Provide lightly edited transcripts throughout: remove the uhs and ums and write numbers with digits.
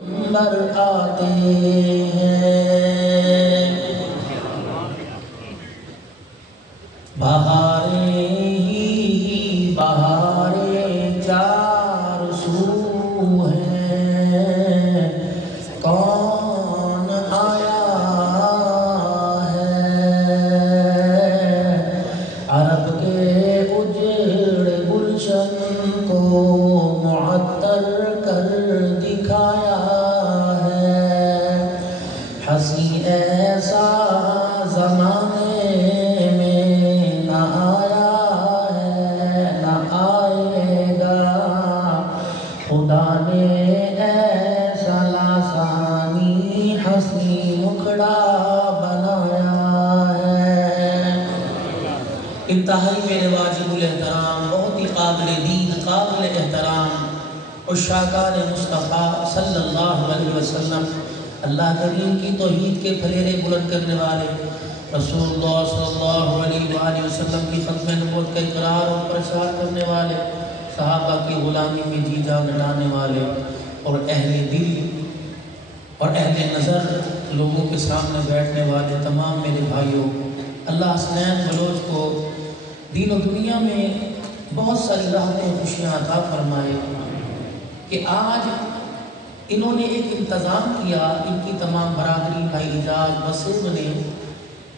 اندر آتے ہیں بہاریں ہی بہاریں چار سو ہیں کون آیا ہے عرب کے اجڑ گلشن کو معطر کر دکھایا ہے حسین ایسا زمانے میں نہ آیا ہے نہ آئے گا خدا نے ایسا لاسانی حسین مکھڑا بنایا ہے انتہائی میرے واجب الاحترام بہت ہی قابل دید قابل احترام عشاقان مصطفیٰ صلی اللہ علیہ وسلم اللہ کریم کی توحید کے پھلیرے بلند کرنے والے رسول اللہ صلی اللہ علیہ وآلہ وسلم کی ختم نبوت کا اقرار اور پرچار کرنے والے صحابہ کی غلامی میں جی جان ڈالنے والے اور اہل دل اور اہل نظر لوگوں کے سامنے بیٹھنے والے تمام میرے بھائیوں اللہ حسنین بلوچ کو دین و دنیا میں بہت ساری راحتیں خوشیاں عطا فرمائے کہ آج انہوں نے ایک انتظام کیا ان کی تمام برادری بھائی اعجاز وسیب نے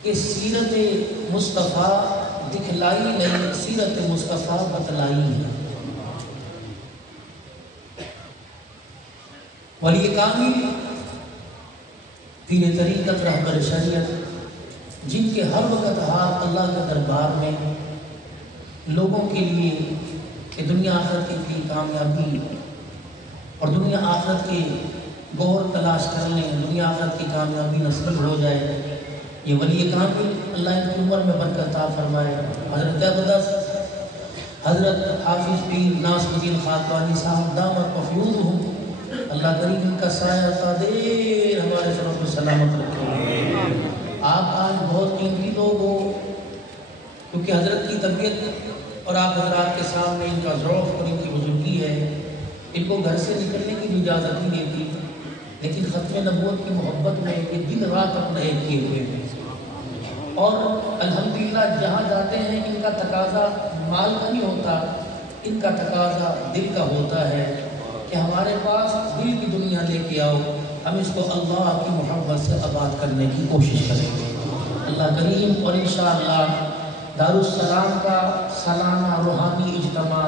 کہ سیرت مصطفیٰ دکھلائی نہیں سیرت مصطفیٰ بتلائی ہے ولی کامل پیر طریقت رہبر شریعت جن کے ہر وقت ہاتھ اللہ کے دربار میں لوگوں کے لیے کہ دنیا آخرت کی کامیابی اور دنیا آخرت کے گوہر تلاش کر لیں دنیا آخرت کی کامیابی نصیب ہو جائے یہ ولی کامل اللہ ان کی عمر میں برکت عطا فرمائے حضرت اقدس حضرت حافظ پیر ناصر الدین خاکوانی صاحب دامت مفیوضہم اللہ کریم ان کا سایہ تا دیر ہمارے سروں کو سلامت رکھے آپ آج بہت قیمتی لوگ ہو کیونکہ حضرت کی طبیعت اور آپ حضرات کے سامنے ان کا ذوق اور ان کی بزرگی ہے ان کو گھر سے نکلنے کی بھی اجازت نہیں دیتی لیکن ختم نبوت کی محبت میں یہ دن رات اپنا ایک کیے ہوئے ہیں اور الحمدللہ جہاں جاتے ہیں ان کا تقاضا مال کا نہیں ہوتا ان کا تقاضا دل کا ہوتا ہے کہ ہمارے پاس دل کی دنیا لے کے آؤ ہم اس کو اللہ کی محبت سے آباد کرنے کی کوشش کریں گے اللہ کریم اور انشاءاللہ دارالسلام کا سالانہ روحانی اجتماع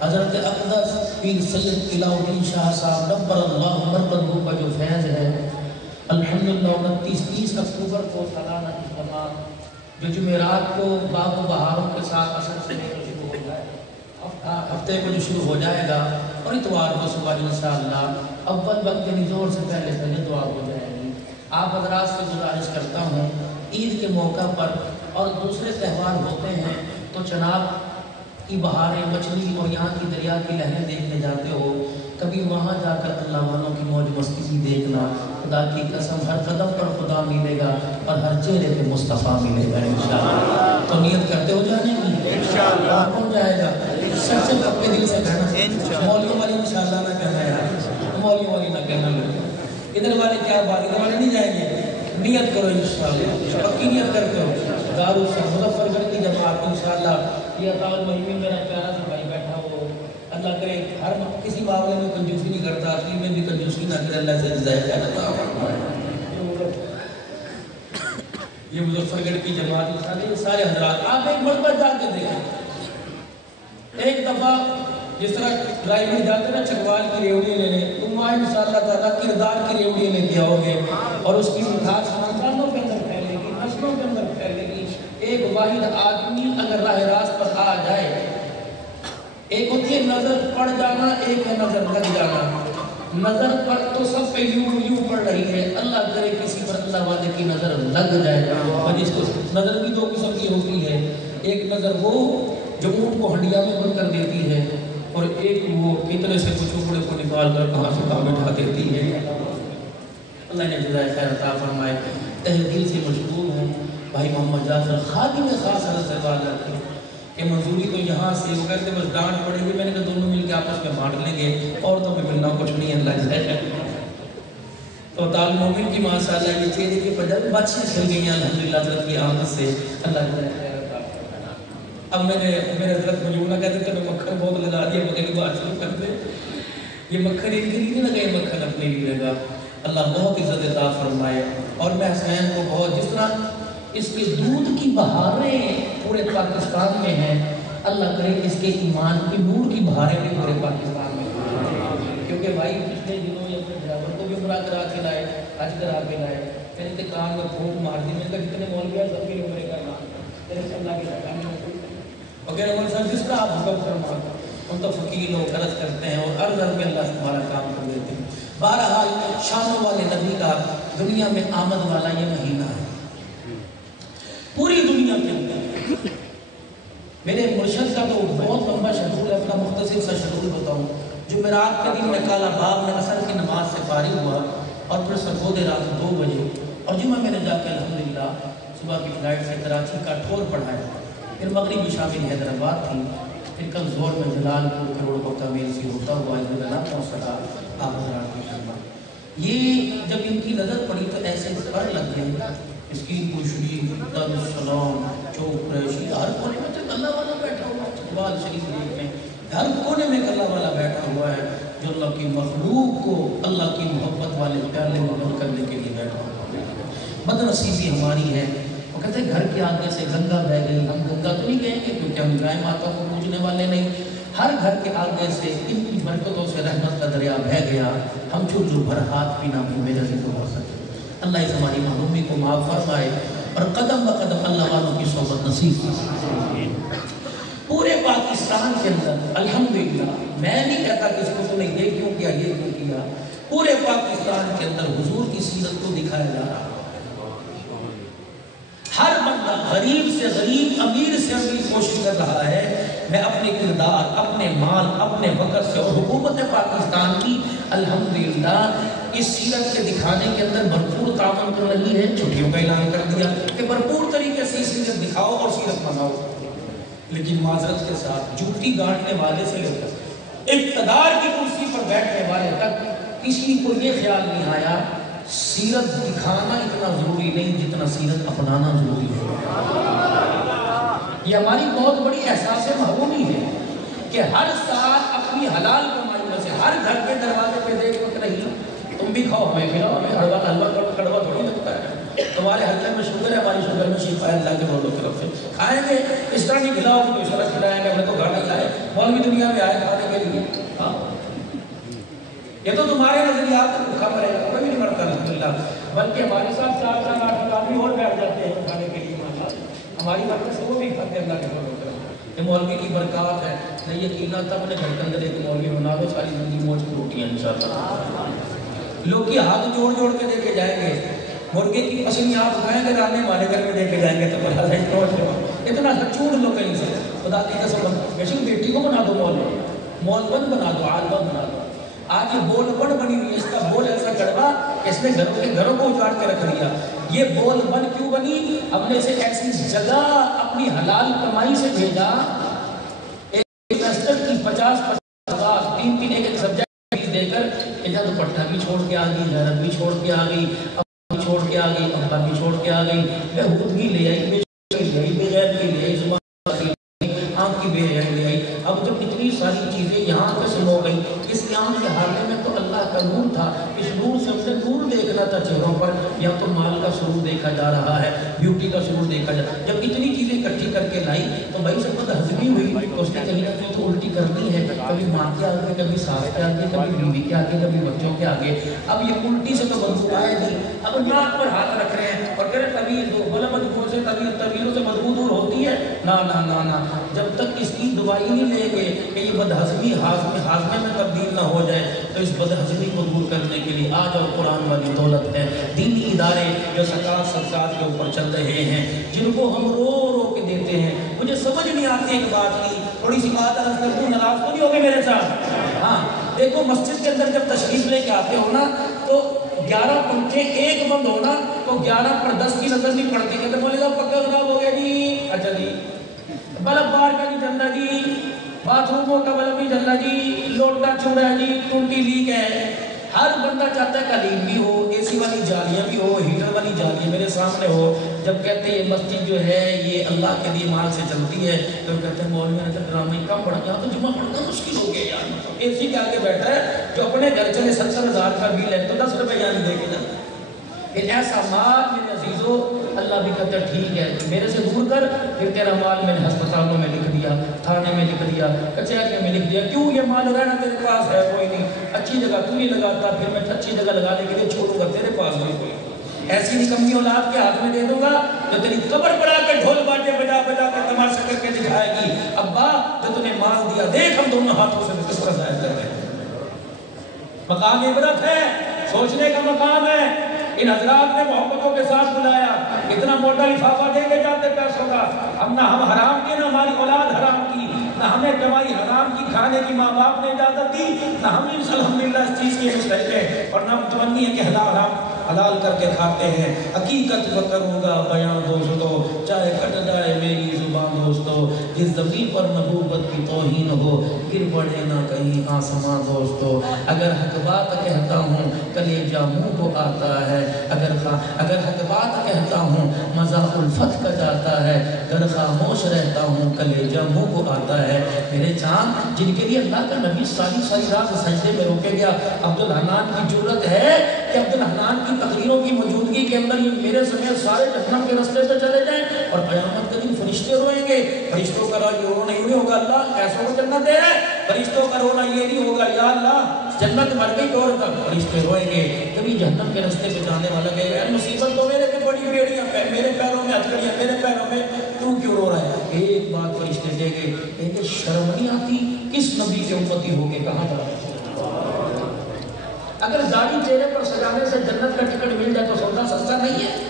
حضرت اقدس پیر سید الہ الدین شاہ صاحب نبر اللہ مربدہ کا جو فیض ہے الحمدللہ 29-30 اکتوبر کو سالانہ اجتماع جو جمعرات کو باب و بہاروں کے ساتھ اثر سے شروع ہو جائے ہفتے کو جو شروع ہو جائے گا اور اتوار کو صبح انشاءاللہ اول وقت یعنی زور سے پہلے دعا ہو جائے گی آپ حضرات سے گزارش کرتا ہوں عید کے موقع پر اور دوسرے تہوار ہوتے ہیں تو جناب کی بہاریں مچھلی اور یہاں کی دریا کی لہریں دیکھنے جاتے ہو کبھی وہاں جا کر اللہ والوں کی موج مستی بھی دیکھنا خدا کی قسم ہر قدم پر خدا ملے گا اور ہر چہرے پہ مصطفیٰ ملے گا انشاءاللہ تو نیت کرتے ہو جانے کی انشاءاللہ کون جائے گا سب سے پکے دل سے کہنا مولیوں والی انشاءاللہ نہ کہنا ہے مولیوں والی نہ کہنا ادھر والے کیا بات ادھر والے نہیں جائیں گے نیت کرو انشاءاللہ پکی نیت کرتے ہو دارو سے مظفر گڑھ کی جماعت انشاءاللہ یہ عطا المہمین میرا پیارا سا بھائی بیٹھا ہو اللہ کرے ہر کسی معاملے میں کنجوسی نہیں کرتا اصلی میں بھی کنجوسی نہ کرے اللہ سے جزائے خیر عطا فرمائے یہ مظفر گڑھ کی جماعت انشاءاللہ یہ سارے حضرات آپ ایک مرتبہ جا کے دیکھیں ایک دفعہ جس طرح ڈرائیو میں جاتے نا چکوال کی ریوڑی لینے تم وہاں انشاءاللہ تعالیٰ کردار کی ریوڑی لے کے آؤ گے اور اس کی مٹھاس خاندانوں کے اندر پھیلے گی نسلوں کے اندر پھیلے گی ایک واحد آدمی اگر راہ راست پر آ جائے ایک ہوتی ہے نظر پڑ جانا ایک ہے نظر لگ جانا نظر پر تو سب پہ یوں پڑ رہی ہے اللہ کرے کسی پر اللہ والے کی نظر لگ جائے اور جس کو نظر بھی دو قسم کی ہوتی ہے ایک نظر وہ جو اونٹ کو ہنڈیا میں بند کر دیتی ہے اور ایک وہ کتنے سے کچھ اپنے کو نکال کر کہاں سے کہاں بٹھا دیتی ہے اللہ نے جزائے خیر عطا فرمائے تہ دل سے مشکور ہوں بھائی محمد جعفر خادم خاص حضرت والا کی کہ منظوری تو یہاں سے وہ کہتے بس ڈانٹ پڑے گی میں نے کہا دونوں مل کے آپس میں بانٹ لیں گے اور تو میں ملنا کچھ نہیں اللہ جزائے تو تعالی مومن کی ماشاءاللہ یہ چہرے کے پجل بچیں کھل گئی ہیں الحمدللہ حضرت کی آمد سے اللہ تعالیٰ خیر عطا فرمائے۔ اب میرے حضرت مجھولہ کہتے تھے میں مکھن بہت لگا دیا، مکھن کی بات شروع کر دے، یہ مکھن ان کے لیے نہیں لگا، یہ مکھن اپنے لیے لگا۔ اللہ بہت عزت عطا فرمائے۔ اور میں حسین کو بہت، جس طرح اس کے دودھ کی بہاریں پورے پاکستان میں ہیں، اللہ کرے اس کے ایمان کی نور کی بہاریں بھی پورے پاکستان میں ہیں۔ کیونکہ بھائی پچھلے دنوں یہ اپنے ڈرائیور کو بھی عمرہ کرا کے لائے، حج کرا کے لائے، پھر انتقام میں پھونک مار دی، میں نے کہا جتنے مولوی ہیں سب کے لیے عمرے کرنا تیرے سے اللہ کے لگانے میں اور کہہ رہے ہیں صاحب جس کا آپ حکم فرما ہم تو فقیر لوگ عرض کرتے ہیں اور عرض میں اللہ تمہارا کام کر دیتے ہیں۔ بہرحال شام والے نبی کا دنیا میں آمد والا یہ مہینہ ہے، پوری دنیا کے اندر۔ میرے مرشد کا تو بہت لمبا شیڈول ہے، اپنا مختصر سا شیڈول بتاؤں۔ جمعرات کے دن میں کالا باغ میں عصر کی نماز سے فارغ ہوا اور پھر سرگود رات 2 بجے، اور جمعہ میں نے جا کے الحمدللہ صبح کی فلائٹ سے کراچی کا ٹھور پڑھایا، پھر مغرب کی شامل حیدرآباد تھی، پھر کل زور میں جلال پور کروڑ کو تعمیر سے ہوتا ہوا اللہ پہنچا آپ حضرات کی خدمت۔ یہ جب ان کی نظر پڑی تو ایسے پر لگ گئے، اس کی خوشی السلام چوک ریشی ہر کونے میں اللہ والا بیٹھا ہوا ہے، اقبال شریف میں ہر کونے میں اللہ والا بیٹھا ہوا ہے جو اللہ کی مخلوق کو اللہ کی محبت والے پیارے میں بند کرنے کے لیے بیٹھا ہوا ہے۔ بدنصیبی ہماری ہے، وہ کہتے ہیں گھر کے آگے سے گنگا بہ گئی، ہم گنگا تو نہیں گئے گے کیونکہ ہم گائے ماتا کو پوجنے والے نہیں، ہر گھر کے آگے سے ان کی برکتوں سے رحمت کا دریا بہ گیا، ہم چھو بھر ہاتھ پینا بھی میرے سے تو ہو سکے۔ اللہ اس ہماری محرومی کو معاف فرمائے اور قدم بقدم اللہ والوں کی صحبت نصیب فرمائے۔ پورے پاکستان کے اندر الحمدللہ، میں نہیں کہتا کہ اس کو تو نے یہ کیوں کیا یہ کیوں کیا، پورے پاکستان کے اندر حضور کی سیرت کو دکھایا جا رہا ہے۔ ہر بندہ غریب سے غریب، امیر سے امیر کوشش کر رہا ہے میں اپنے کردار، اپنے مال، اپنے وقت سے، اور حکومت پاکستان کی الحمدللہ اس سیرت کے دکھانے کے اندر بھرپور تعاون کر رہی ہے۔ چھٹیوں کا اعلان کر دیا کہ بھرپور طریقے سے سیرت دکھاؤ اور سیرت مناؤ، لیکن معذرت کے ساتھ جوتی گاڑنے والے سے لے کر اقتدار کی کرسی پر بیٹھنے والے تک کسی کو یہ خیال نہیں آیا سیرت دکھانا اتنا ضروری نہیں جتنا سیرت اپنانا ضروری ہے۔ یہ ہماری بہت بڑی احساس محرومی ہے کہ ہر سال اپنی حلال کمائی میں سے ہر گھر کے دروازے پہ دیکھ وقت رہی تم بھی کھاؤ ہمیں کھلاؤ، ہمیں حلوہ کڑوا تھوڑی لگتا ہے، تمہارے حلقے میں شوگر ہے ہماری شوگر میں شفا ہے اللہ کے بولوں کی طرف سے، کھائیں گے اس طرح نہیں کھلاؤ گے تو اس طرح کھلائیں گے، ہمیں تو گھر نہیں آئے مولوی دنیا میں آئے کھانے کے لیے، ہاں یہ تو تمہارے نظریات کو بھوکا مرے گا، کوئی بھی نہیں مرتا الحمدللہ، بلکہ ہمارے ساتھ 4-8 آدمی اور بیٹھ جاتے ہیں کھانے کے لیے، ہماری برکت سے وہ بھی کھاتے ہیں اللہ کے بولوں کی طرف سے۔ یہ مولوی کی برکات ہے، نہیں یقین آتا اپنے گھر کے اندر ایک مولوی بنا دو ساری زندگی موج کی روٹیاں انشاءاللہ۔ لوگ یہ ہاتھ جوڑ جوڑ کے دے کے جائیں گے، مرغے کی پسلی آپ کھائیں گے رانے ہمارے گھر میں دے کے جائیں گے تو بڑا اتنا چوڑ لو کہیں سے خدا کی قسم، بیشک بیٹی کو بنا دو مول بند بنا دو، آل بند بنا دو۔ آج یہ بول بند بنی ہوئی، اس کا بول ایسا کڑوا اس نے گھروں کو اجاڑ کے رکھ دیا۔ یہ بول بند کیوں بنی؟ ہم نے اسے ایسی جگہ اپنی حلال کمائی سے بھیجا، ایک انویسٹر کی 50-50 3 ایک سبجیکٹ دے کر ادھر دوپٹہ بھی چھوڑ کے آ گئی، غیرت بھی چھوڑ کے آ گئی، اب بھی چھوڑ کے آ گئی، ابا بھی چھوڑ کے آ گئی، بہود بھی لے آئی، بے غیرت کی لے آئی، زبان آنکھ کی بے غیرت لے آئی۔ اب جب اتنی ساری چیزیں یہاں قسم ہو گئی، اس قیام کے حالے میں تو اللہ کا نور تھا، اس نور سے ہم نے نور دیکھنا تھا چہروں پر، یا تو مال کا سرور دیکھا جا رہا ہے، بیوٹی کا سرور دیکھا جا رہا ہے۔ جب اتنی چیزیں اکٹھی کر کے لائی تو بھائی سب کو ہضمی ہوئی، تو اس نے کہیں نہ کہیں تو الٹی کرنی ہے، کبھی ماں کے آگے، کبھی ساس کے آگے، کبھی بیوی کے آگے، کبھی بچوں کے آگے۔ اب یہ الٹی سے تو بدبو آئے گی، اب ناک پر ہاتھ رکھ رہے ہیں اور کہہ رہے طویل دو، بلا بدبو سے طویلوں سے بدبو دور ہوتی ہے، نا نا نا نا، جب تک اس کی دوائی نہیں لیں گے کہ یہ بدہضمی ہاضمے میں تبدیل نہ ہو جائے تو اس بدہضمی کو دور کرنے کے لیے آج اور قرآن والی دولت ہے، دینی ادارے جو صدقات کے اوپر چل رہے ہیں، جن کو ہم رو رو کے دیتے ہیں۔ مجھے سمجھ نہیں آتی ایک بات کی، تھوڑی سی بات عرض کر دوں، ناراض تو نہیں ہوگے میرے ساتھ؟ ہاں دیکھو مسجد کے اندر جب تشریف لے کے آتے ہو نا تو 11 پنکھے ایک بند ہونا تو 11 پر 10 کی نظر نہیں پڑتی، کہتے بولے گا پکا خراب ہو گیا جی، اچھا جی بلب بار کا نہیں چلتا جی، باتھ روموں کا بلب نہیں چلتا جی، لوٹا چھوڑا جی، ٹوٹی لیک ہے، ہر بندہ چاہتا ہے قالین بھی ہو، اے سی والی جالیاں بھی ہو، ہیٹر والی جالیاں میرے سامنے ہو۔ جب کہتے ہیں یہ مسجد جو ہے یہ اللہ کے لیے مال سے چلتی ہے، تو کہتے ہیں مولوی نے تو ڈرامے کم پڑھا، یہاں تو جمعہ پڑھنا مشکل ہو گیا یار، اے سی کے آگے بیٹھا ہے، جو اپنے گھر چلے 70,000 کا بل ہے تو 10 روپے یعنی دے کے جاتا ہے۔ پھر ایسا مال میرے عزیزو اللہ بھی کہتا ہے ٹھیک ہے میرے سے دور کر، پھر تیرا مال میں نے ہسپتالوں میں لکھ دیا، تھانے میں لکھ دیا، کچہریوں میں لکھ دیا، کیوں یہ مال رہنا تیرے پاس ہے کوئی نہیں، اچھی جگہ تو نہیں لگاتا، پھر میں اچھی جگہ لگانے کے لیے چھوڑوں گا تیرے پاس بھی کوئی نہیں۔ ایسی نکمی اولاد کے ہاتھ میں دے دوں گا جو تیری قبر پڑا کے ڈھول باجے بجا بجا کے تماشا کر کے دکھائے گی ابا جو تمہیں مال دیا دیکھ ہم دونوں ہاتھوں سے کس طرح ظاہر کر رہے ہیں۔ مقام عبرت ہے، سوچنے کا مقام ہے۔ ان حضرات نے محبتوں کے ساتھ بلایا، اتنا موٹا لفافہ دے کے جاتے پیسوں کا، ہم حرام کی نہ ہماری اولاد حرام کی، نہ ہمیں کمائی حرام کی کھانے کی ماں باپ نے اجازت دی، نہ ہم الحمدللہ اس چیز کے مستحق ہیں، اور نہ متمنی ہے کہ حلال کر کے کھاتے ہیں۔ حقیقت کروں گا بیان دوستو، چاہے کٹ جائے میری زبان دوستو، جس زمین پر نبوت کی توہین ہو گر پڑے نہ کہیں آسمان دوستو۔ اگر حق بات کہتا ہوں کلیجہ منہ کو آتا ہے، اگر حق بات کہتا ہوں مزہ الفت کا جاتا ہے، گر خاموش رہتا ہوں کلیجہ منہ کو آتا ہے۔ میرے چاند جن کے لیے اللہ کا نبی ساری رات سجدے میں روکے گیا، عبدالحنان کی جرت ہے کہ عبدالحنان کی تقریروں کی موجودگی کے اندر یہ میرے سمیت سارے جہنم کے رستے پہ چلے جائیں، اور قیامت کے دن فرشتے روئیں گے۔ فرشتوں کا رونا نہیں ہوگا اللہ ایسوں کو جنت دے رہا ہے، فرشتوں کا رونا یہ نہیں ہوگا یا اللہ جنت مر گئی اور فرشتے روئیں گے۔ کبھی جہنم کے رستے پہ جانے والا کہے گا مصیبت تو میرے پہ بڑی بیڑیاں میرے پیروں میں ہتھکڑیاں میرے پیروں میں، تو کیوں رو رہا ہے؟ ایک بات فرشتے دے گے کہ شرم نہیں آتی کس نبی کے امتی ہو کے کہاں جا رہے؟ اگر داڑھی چہرے پر سجانے سے جنت کا ٹکٹ مل جائے تو سودا سستا نہیں ہے۔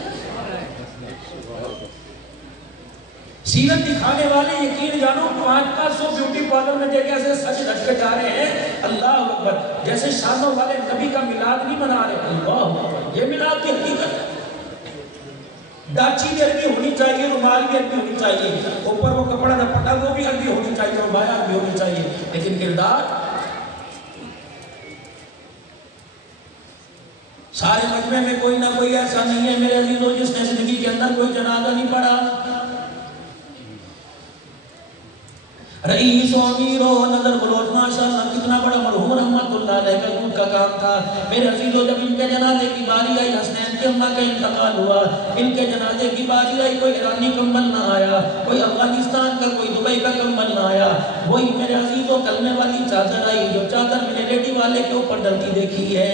سیرت دکھانے والے یقین جانو 500 بیوٹی پارلر میں جگہ سے سج دھج کے جا رہے ہیں، اللہ اکبر، جیسے شانوں والے نبی کا میلاد نہیں منا رہے، اللہ اکبر، یہ میلاد کی حقیقت ہے۔ ڈاچی بھی عربی ہونی چاہیے، رومال بھی عربی ہونی چاہیے، اوپر وہ کپڑا دپٹا وہ بھی عربی ہونی چاہیے، اور بایا بھی ہونی چاہیے، لیکن کردار سارے مجمع میں کوئی نہ کوئی ایسا نہیں ہے میرے عزیزو جس نے زندگی کے اندر کوئی جنازہ نہیں پڑھا۔ رئیس و امیر و نظر بلوچ ماشاءاللہ کتنا بڑا مرحوم رحمت اللہ علیہ کا دودھ کا کام تھا۔ میرے عزیزو جب ان کے جنازے کی باری آئی، حسنین کی اماں کا انتقال ہوا، ان کے جنازے کی باری آئی، کوئی ایرانی کمبل نہ آیا، کوئی افغانستان کا کوئی دبئی کا کمبل نہ آیا، وہی میرے عزیزو کلمے والی چادر آئی، جو چادر میں نے لیڈی والے کے اوپر ڈلتی دیکھی ہے۔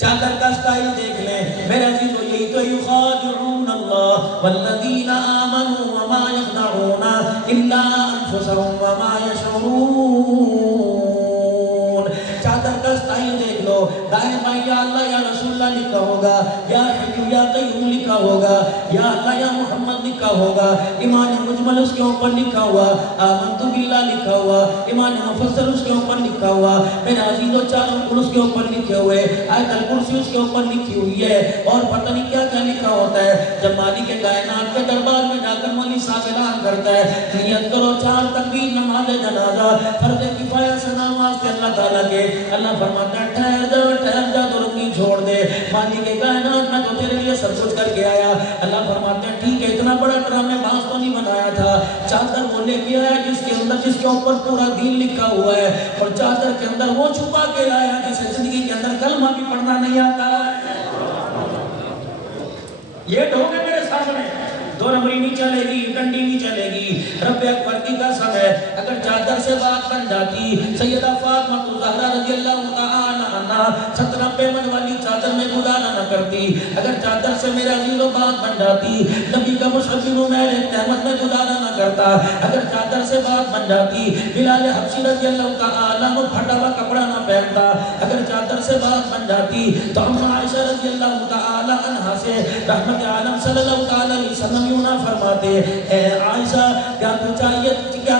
چادر کا سٹائل دیکھ لیں میرے عزیزو، یہی تو یخادعون اللہ والذین آمنوا وما یخدعون الا انفسهم وما یشعرون۔ چادر کا سٹائل دیکھ لو، دائیں بائیں یا اللہ یا رسول اللہ لکھا ہوگا، یا حی یا قیوم لکھا ہوگا، یا اللہ یا محمد لکھا ہوگا، ایمان مجمل اس کے اوپر لکھا ہوا، آمنت باللہ لکھا ہوا، ایمان مفصل اس کے اوپر لکھا ہوا، میرے عزیزو چاروں کل اس کے اوپر لکھے ہوئے، آیت الکرسی اس کے اوپر لکھی ہوئی ہے، اور پتہ نہیں کیا کیا لکھا ہوتا ہے۔ جب مالک کائنات کے دربار میں جا کر مولوی صاحب اعلان کرتا ہے نیت کرو 4 تکبیر نماز جنازہ فرض کفایہ سے نماز سے اللہ تعالیٰ کے، اللہ فرماتا ہے ٹھہر جا درنگی چھوڑ دے، مالک کائنات میں تو تیرے لیے سب کچھ کر کے آیا۔ اللہ فرماتے ہیں ٹھیک ہے، اتنا بڑا ڈرامے باز تو نہیں بنایا تھا، چادر وہ لے کے آیا جس کے اوپر پورا دین لکھا ہوا ہے، اور چادر کے اندر وہ چھپا کے لایا جسے زندگی کے اندر کلمہ بھی پڑھنا نہیں آتا۔ یہ ڈھونگ ہے میرے سامنے، 2 نمبری نہیں چلے گی، ڈنڈی نہیں چلے گی، رب اکبر کی قسم ہے اگر چادر سے بات بن جاتی سیدہ فاطمہ الزہرا رضی اللہ تعالی عنہا 70 من والی چادر میں گزارا نہ کرتی، اگر چادر سے میرے عزیزو بات بن جاتی نبی کا مصحف عمیر احمد میں گزارا نہ کرتا، اگر چادر سے بات بن جاتی بلال حبشی رضی اللہ تعالی عنہ پھٹا ہوا کپڑا نہ پہنتا، اگر چادر سے بات بن جاتی تو ہم عائشہ رضی اللہ تعالی عنہا سے رحمت عالم صلی اللہ تعالی علیہ وسلم یوں نہ فرماتے اے عائشہ کیا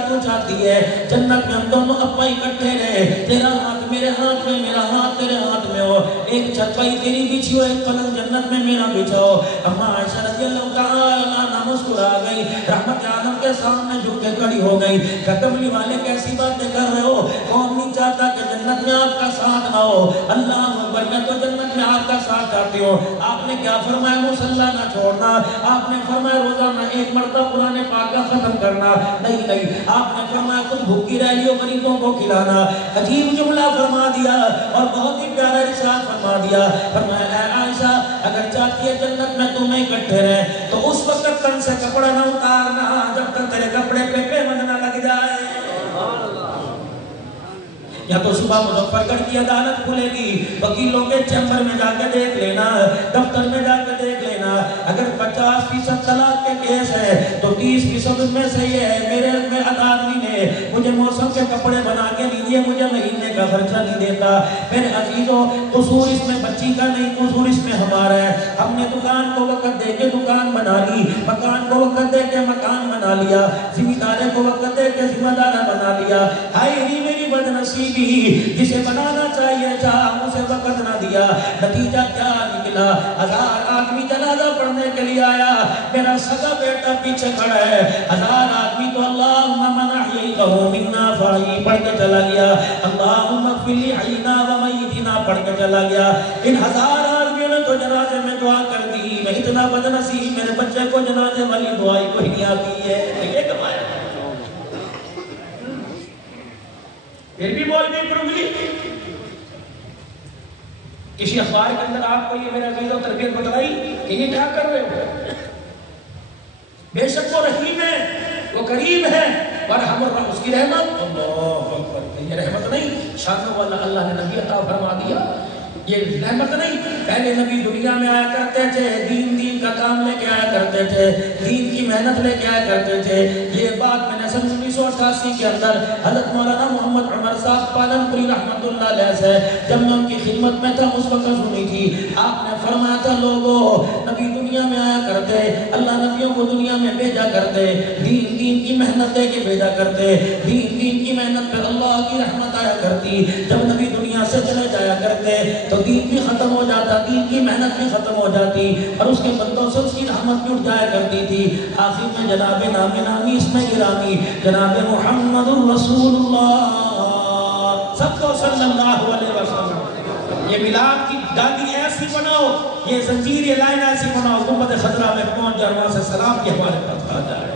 تو چاہتی ہے جنت میں ہم دونوں اپا اکٹھے رہے، تیرا ہاتھ میرے ہاتھ میں، میرا ہاتھ تیرے ہاتھ میں ہو، ایک چرپائی تیری بچھی ہو، ایک پلنگ جنت میں میرا بچھاؤ۔ اما عائشہ رضی اللہ تعالی عنہ مسکرا گئی، رحمت عالم کے سامنے جھک کے کھڑی ہو گئی کہ کملی والے کیسی باتیں کر رہے ہو، کون نہیں چاہتا کہ جنت میں آپ کا ساتھ نہ ہو؟ اللہ اکبر، میں تو جنت میں آپ کا ساتھ چاہتی ہوں۔ آپ نے کیا فرمایا؟ مصلی نہ چھوڑنا، آپ نے فرمایا روزانہ ایک مرتبہ قرآن پاک کا ختم کرنا، نہیں نہیں، آپ نے فرمایا تم بھوکی رہ گئی ہو غریبوں کو کھلانا۔ عجیب جملہ فرما دیا اور بہت ہی پیارا ارشاد فرما دیا، فرمایا اے عائشہ اگر چاہتی ہے جنت میں تمہیں اکٹھے رہے تو اس وقت تن سے کپڑا نہ اتارنا جب تک تیرے کپڑے پہ پیمند نہ لگ جائے۔ یا تو صبح مظفر گڑھ کی عدالت کھلے گی، وکیلوں کے چیمبر میں جا کے دیکھ لینا، دفتر میں جا کے دیکھ لینا، اگر 50% طلاق کے کیس ہے تو 30% میں سے یہ ہے میرے آدمی نے مجھے موسم کے کپڑے بنا کے نہیں دیے، مجھے مہینے کا خرچہ نہیں دیتا۔ میرے عزیزوں، قصور اس میں بچی کا نہیں، قصور اس میں ہمارا ہے۔ ہم نے دکان کو وقت دے کے دکان بنا لی، مکان کو وقت دے کے مکان بنا لیا، ذمہ دارے کو وقت دے کے ذمہ دارہ بنا لیا۔ ہائے ری میری بدنصیبی، جسے بنانا چاہیے تھا اسے وقت نہ دیا، نتیجہ کیا نکلا؟ 1000 آدمی جنازہ پڑھنے کے لیے آیا، میرا سگا بیٹا پیچھے کھڑا ہے، 1000 آدمی تو اللہم من احییتہ منا فاحیہ پڑھ کے چلا گیا، اللہم اغفر لحینا و میتنا پڑھ کے چلا گیا۔ ان 1000 آدمیوں نے تو جنازے میں دعا کر دی، میں اتنا بدنصیب میرے بچے کو جنازے والی دعائی کو ہی نہیں آتی ہے۔ یہ کمایا پھر بھی بول بھی پروگلی۔ کسی اخبار کے اندر آپ کو یہ میرا عزیز و تربیت بتلائی کہ یہ کیا کر رہے ہو؟ بے شک وہ رحیم ہے، وہ کریم ہے، ورحم الرحم، اس کی رحمت، اللہ اکبر، یہ رحمت نہیں شان والا اللہ نے نبی عطا فرما دیا، یہ رحمت نہیں۔ پہلے نبی دنیا میں آیا کرتے تھے، دین کا کام لے کے آیا کرتے تھے، دین کی محنت لے کے آیا کرتے تھے۔ یہ بات میں نے سن 1988 کے اندر حضرت مولانا محمد عمر صاحب پالن پوری رحمت اللہ علیہ سے جب میں ان کی خدمت میں تھا اس وقت سنی تھی۔ آپ نے فرمایا تھا لوگوں، نبی دنیا میں آیا کرتے، اللہ نبیوں کو دنیا میں بھیجا کرتے، دین کی محنت دے کے بھیجا کرتے، دین کی محنت پہ اللہ کی رحمت آیا کرتی۔ جب نبی دنیا سے چلے جایا کرتے تو دین بھی ختم ہو جاتا، دین کی محنت بھی ختم ہو جاتی اور اس کے بندوں سے اس کی رحمت بھی اٹھ جایا کرتی تھی۔ آخر میں جناب نامی اس میں گرامی جناب محمد رسول اللہ سب کو صلی اللہ علیہ وسلم، یہ میلاد کی ڈالی ایسی بناؤ، یہ زنجیر یہ لائن ایسی بناؤ، گنبد خضرا میں پہنچ جائے، وہاں سے سلام کے ہمارے پاس آ جائے۔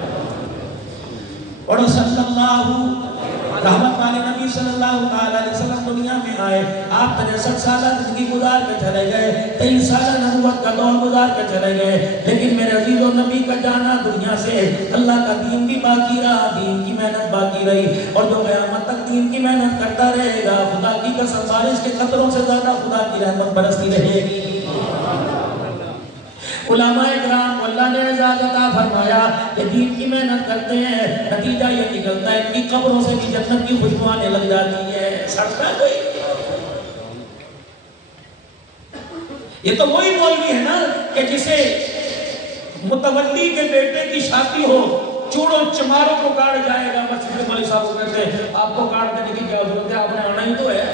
اور صلی اللہ رحمت والے نبی صلی اللہ علیہ وسلم دنیا میں آئے، آپ 63 سالہ زندگی گزار کے چلے گئے، 23 سالہ نبوت کا دور گزار کے چلے گئے، لیکن میرے عزیز و نبی کا جانا دنیا سے اللہ کا دین بھی باقی رہا، دین کی محنت باقی رہی، اور جو قیامت تک دین کی محنت کرتا رہے گا، خدا کی قسم بارش کے قطروں سے زیادہ خدا کی رحمت برستی رہے گی۔ علماء اکرام کو اللہ نے اعزاز عطا فرمایا کہ دین کی محنت کرتے ہیں، نتیجہ یہ نکلتا ہے ان کی قبروں سے بھی جنت کی خوشبو آنے لگ جاتی ہے۔ سڑتا کوئی یہ تو وہی مولوی ہے نا کہ جسے متولی کے بیٹے کی شادی ہو، چوڑوں چماروں کو کاٹ جائے گا، مسجد کے مولوی صاحب کو کہتے ہیں آپ کو کاٹ دینے کی کیا ضرورت ہے، آپ نے آنا ہی تو ہے،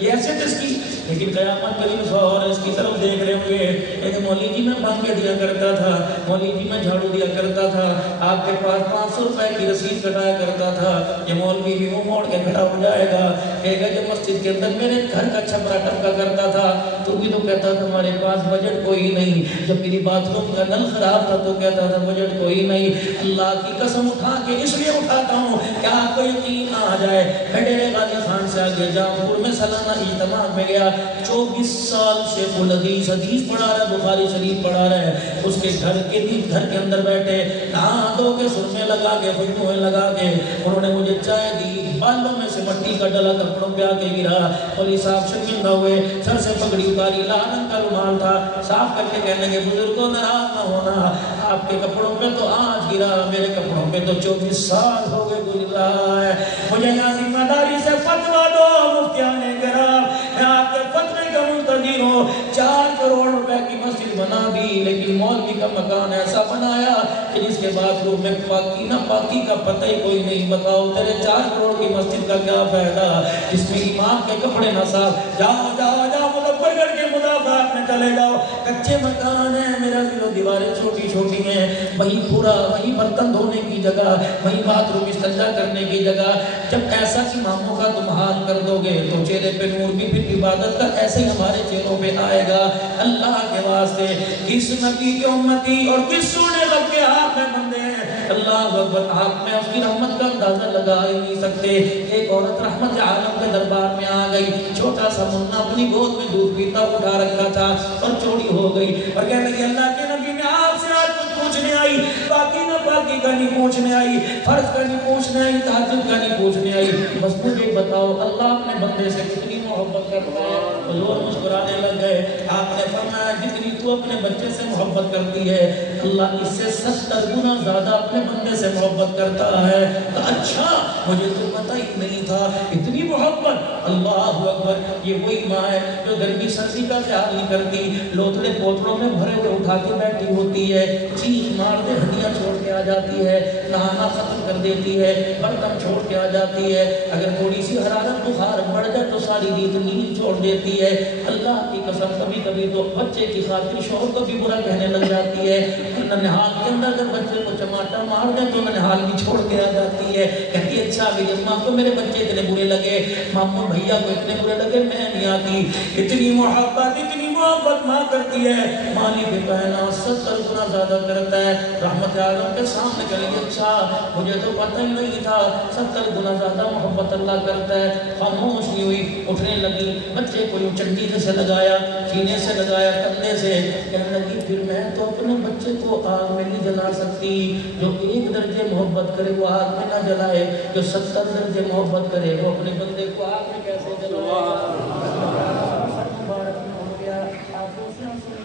یہ ایسے جس کی، لیکن قیامت قریب سو اور اس کی طرف دیکھ رہے ہوئے ایک مولوی جی میں بن کے دیا کرتا تھا، مولوی جی میں جھاڑو دیا کرتا تھا، آپ کے پاس 500 روپے کی رسید کٹایا کرتا تھا، یہ مولوی بھی وہ موڑ کے کھڑا ہو جائے گا، کہے گا جو مسجد کے اندر میرے گھر کا چھپرا ٹپکا کرتا تھا تو بھی تو کہتا تھا ہمارے پاس بجٹ کوئی نہیں، جب میری بات روم کا نل خراب تھا تو کہتا تھا بجٹ کوئی نہیں۔ اللہ کی قسم اٹھا کے اس لیے اٹھاتا ہوں کہ آپ کو یقین آ جائے، میں ڈیرے غازی خان سے آگے جامپور میں سالانہ اجتماع میں گیا، 24 سال شیخ الحدیث حدیث پڑھا رہا ہے، بخاری شریف پڑھا رہا ہے، اس کے گھر کے اندر بیٹھے نہا دھو کے سرمے لگا کے خوشبوئیں لگا کے انہوں نے مجھے چائے دی، بالوں میں سے مٹی کا ڈلا کپڑوں پہ آ کے گرا، مولوی صاحب شرمندہ ہوئے، سر سے پگڑی اتاری، لال رنگ کا رومال تھا، صاف کر کے کہنے لگے بزرگوں ناراض نہ ہونا، آپ کے کپڑوں پہ تو آج گرا، میرے کپڑوں پہ تو 24 سال ہو گئے گزر رہا ہے، مجھے یہاں ذمہ داری سے فتویٰ دو مفتیان کرام، میں آپ کے فتوے کا منتظر ہوں۔ 4 کروڑ روپے کی مسجد بنا دی، لیکن مولوی کا مکان ایسا بنایا کہ جس کے باتھ روم میں پاکی نہ پاکی کا پتہ ہی کوئی نہیں۔ بتاؤ تیرے 4 کروڑ کی مسجد کا کیا فائدہ جس میں امام کے کپڑے نہ صاف؟ جاؤ جاؤ جاؤ مظفر گڑھ کے ساتھ میں چلے جاؤ. کچے مکان ہیں میرا دل، دیواریں چھوٹی چھوٹی ہیں، وہی پورا، وہی برتن دھونے کی جگہ، وہی باتھ روم استنجا کرنے کی جگہ. جب ایسا اماموں کا تم حال کر دو گے تو چہرے پہ نور بھی پھر عبادت کا ایسے ہی ہمارے چہروں پہ آئے گا. اللہ کے واسطے کس نبی کی امتی اور کس سونے رب کے ہاتھ میں بندے ہیں. اللہ اکبر، آپ میں اس کی رحمت کا اندازہ لگا ہی نہیں سکتے. ایک عورت رحمت عالم کے دربار میں آ گئی، چھوٹا سا منا اپنی گود میں دودھ پیتا اٹھا رکھا تھا اور چوری ہو گئی اور کہنے لگی اللہ کے نبی میں آپ سے آج کچھ پوچھنے آئی، باقی نہ باقی کا نہیں پوچھنے آئی، فرض کا نہیں پوچھنے آئی، تہجد کا نہیں پوچھنے آئی، بس مجھے بتاؤ اللہ اپنے بندے سے کتنی محبت کرتا ہے. حضور مسکرانے لگ گئے. آپ نے فرمایا جتنی تو اپنے بچے سے محبت کرتی ہے اللہ اس سے 70 گنا زیادہ اپنے بندے سے محبت کرتا ہے. تو اچھا مجھے تو پتہ ہی نہیں تھا اتنی محبت. اللہ اکبر، یہ وہی ماں ہے جو گرمی سردی کا خیال نہیں کرتی، لوتڑے پوتڑوں میں بھرے ہوئے اٹھا کے بیٹھی ہوتی ہے، چیخ مار دے ہڈیاں چھوڑ کے آ جاتی ہے، نہانا ختم کر دیتی ہے، برتن چھوڑ کے آ جاتی ہے، اگر تھوڑی سی حرارت بخار بڑھ جائے تو ساری نیند چھوڑ دیتی ہے. اللہ کی قسم کبھی کبھی تو بچے کی خاطر شوہر کو بھی برا کہنے لگ جاتی ہے. ننہال کے اندر اگر بچے کو چماٹا مار دیں تو ننہال بھی چھوڑ کے آ جاتی ہے، کہتی ہے اچھا میری اماں کو میرے بچے اتنے برے لگے، ماموں بھیا کو اتنے برے لگے، میں نہیں آتی. اتنی محبت ماں کرتی ہے، مالک کائنات 70 گنا زیادہ کرتا ہے. رحمت عالم کے سامنے کہے گی اچھا مجھے تو پتہ ہی نہیں تھا 70 گنا زیادہ محبت اللہ کرتا ہے. خاموش نہیں ہوئی، اٹھنے لگی، بچے کو یوں چنڈی سے لگایا، سینے سے لگایا، کندھے سے، کہنے لگی پھر میں تو اپنے بچے کو آگ میں نہیں جلا سکتی. جو 1 درجے محبت کرے وہ آگ میں نہ جلائے، جو 70 درجے محبت کرے وہ اپنے بندے کو آگ میں کیسے جلائے.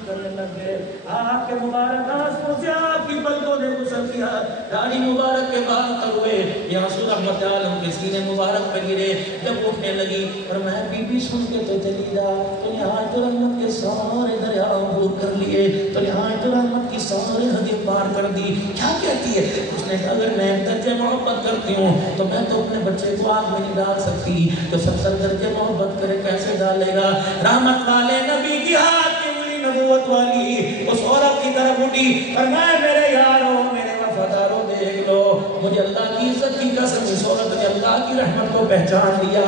کرنے لگ گئے. آپ کے مبارک آنسوں سے آپ کی پلکوں نے غسل کیا، داڑھی مبارک کے بال تر ہوئے، یہ آنسو رحمت عالم کے سینے مبارک پہ گرے. جب اٹھنے لگی اور میں بی بی سن کے تو چلی جا، تو یہاں تو رحمت کے سارے دریا عبور کر لیے، تو یہاں تو رحمت کی سارے حدیں پار کر دی. کیا کہتی ہے اس نے؟ اگر میں درجے محبت کرتی ہوں تو میں تو اپنے بچے کو آگ میں نہیں ڈال سکتی، تو 70 درجے محبت کرے کیسے ڈالے گا. رحمت والے نبی کی ہاتھ نبوت والی اس عورت کی طرف اٹھی، فرمایا میرے یارو میرے وفادارو دیکھ لو، مجھے اللہ کی عزت کی قسم اس عورت نے اللہ کی رحمت کو پہچان لیا